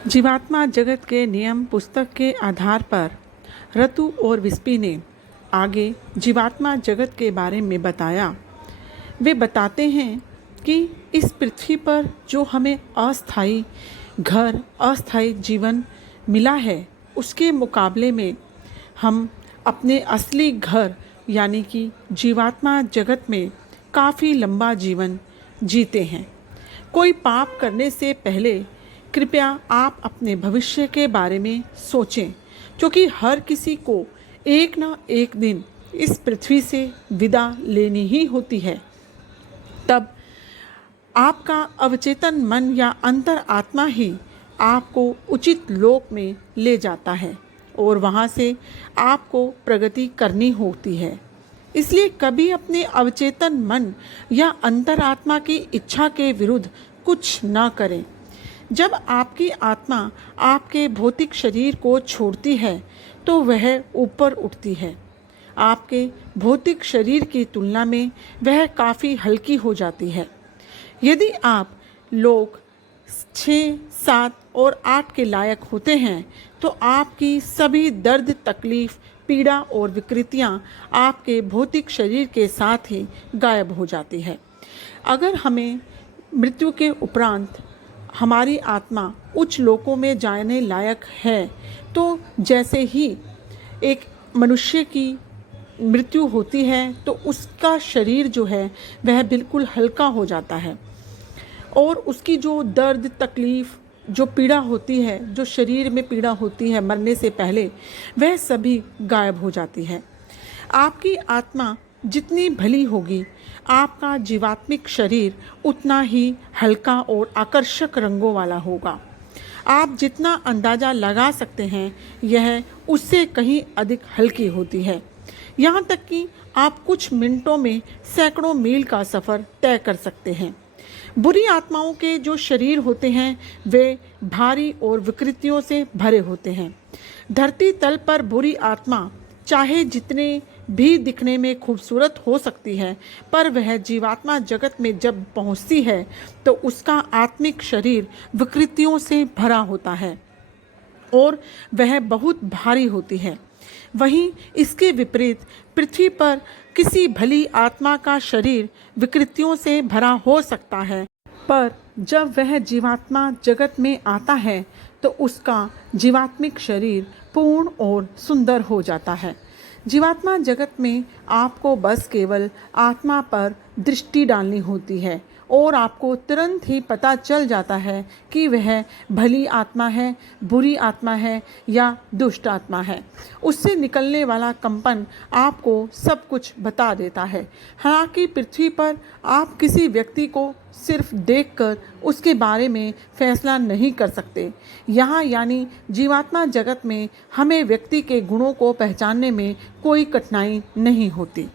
जीवात्मा जगत के नियम पुस्तक के आधार पर रतु और विस्पी ने आगे जीवात्मा जगत के बारे में बताया। वे बताते हैं कि इस पृथ्वी पर जो हमें अस्थाई घर, अस्थाई जीवन मिला है, उसके मुकाबले में हम अपने असली घर यानी कि जीवात्मा जगत में काफ़ी लंबा जीवन जीते हैं। कोई पाप करने से पहले कृपया आप अपने भविष्य के बारे में सोचें, क्योंकि हर किसी को एक ना एक दिन इस पृथ्वी से विदा लेनी ही होती है। तब आपका अवचेतन मन या अंतर आत्मा ही आपको उचित लोक में ले जाता है और वहाँ से आपको प्रगति करनी होती है। इसलिए कभी अपने अवचेतन मन या अंतरात्मा की इच्छा के विरुद्ध कुछ ना करें। जब आपकी आत्मा आपके भौतिक शरीर को छोड़ती है तो वह ऊपर उठती है। आपके भौतिक शरीर की तुलना में वह काफ़ी हल्की हो जाती है। यदि आप लोग 6, 7 और 8 के लायक होते हैं तो आपकी सभी दर्द, तकलीफ, पीड़ा और विकृतियां आपके भौतिक शरीर के साथ ही गायब हो जाती है। अगर हमें मृत्यु के उपरांत हमारी आत्मा उच्च लोकों में जाने लायक है तो जैसे ही एक मनुष्य की मृत्यु होती है तो उसका शरीर जो है वह बिल्कुल हल्का हो जाता है और उसकी जो दर्द, तकलीफ़, जो पीड़ा होती है, जो शरीर में पीड़ा होती है मरने से पहले, वह सभी गायब हो जाती है। आपकी आत्मा जितनी भली होगी, आपका जीवात्मिक शरीर उतना ही हल्का और आकर्षक रंगों वाला होगा। आप जितना अंदाज़ा लगा सकते हैं यह उससे कहीं अधिक हल्की होती है। यहाँ तक कि आप कुछ मिनटों में सैकड़ों मील का सफ़र तय कर सकते हैं। बुरी आत्माओं के जो शरीर होते हैं वे भारी और विकृतियों से भरे होते हैं। धरती तल पर बुरी आत्मा चाहे जितने भी दिखने में खूबसूरत हो सकती है, पर वह जीवात्मा जगत में जब पहुंचती है तो उसका आत्मिक शरीर विकृतियों से भरा होता है और वह बहुत भारी होती है। वहीं इसके विपरीत पृथ्वी पर किसी भली आत्मा का शरीर विकृतियों से भरा हो सकता है, पर जब वह जीवात्मा जगत में आता है तो उसका जीवात्मिक शरीर पूर्ण और सुंदर हो जाता है। जीवात्मा जगत में आपको बस केवल आत्मा पर दृष्टि डालनी होती है और आपको तुरंत ही पता चल जाता है कि वह भली आत्मा है, बुरी आत्मा है या दुष्ट आत्मा है। उससे निकलने वाला कंपन आपको सब कुछ बता देता है। हालांकि पृथ्वी पर आप किसी व्यक्ति को सिर्फ देखकर उसके बारे में फैसला नहीं कर सकते। यहाँ यानी जीवात्मा जगत में हमें व्यक्ति के गुणों को पहचानने में कोई कठिनाई नहीं होती।